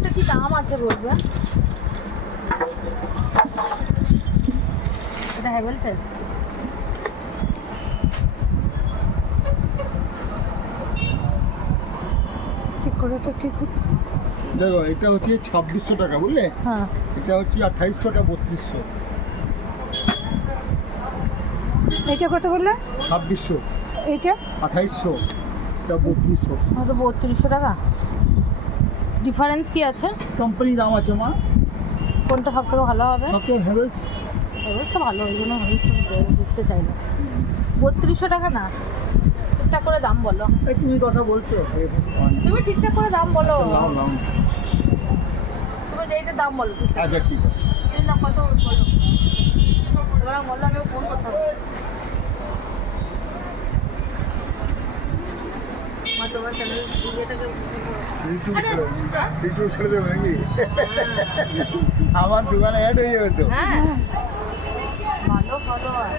একটা কি দাম আছে বলবে? এটা হ্যাভেলসের। ঠিক করে তো ঠিক হচ্ছে। দেখো এটা হচ্ছে 2600 টাকা বুঝলে, হ্যাঁ এটা হচ্ছে 2800টা 3200। এইটা কত বললে? 2600, এইটা 2800, এটা 3200। হয়তো 3200 টাকা। ডিফারেন্স কি আছে? কোম্পানি দাম আছে মা, কোনটা সব থেকে ভালো হবে? সবচেয়ে হ্যাভেলস। এবার তো ভালো, ওই জন্য আমি দেখতে চাইলাম। 3200 টাকা না, ঠিকঠাক করে দাম বলো। এই তুমি কথা বলছো, তুমি ঠিকঠাক করে দাম বলো। নাও নাও। তুমি এইটার দাম বলো ঠিকঠাক। আচ্ছা ঠিক আছে। তুমি দাম কত বলো? এবার বললো আমি ফোন করতাম। মা তোমার চ্যানেল ভিডিওটাকে ইউটিউব ছেড়ে দেবো নাকি? আমার দোকানে অ্যাড হয়ে যাবে তো। হ্যাঁ ভালো ভালো হয়।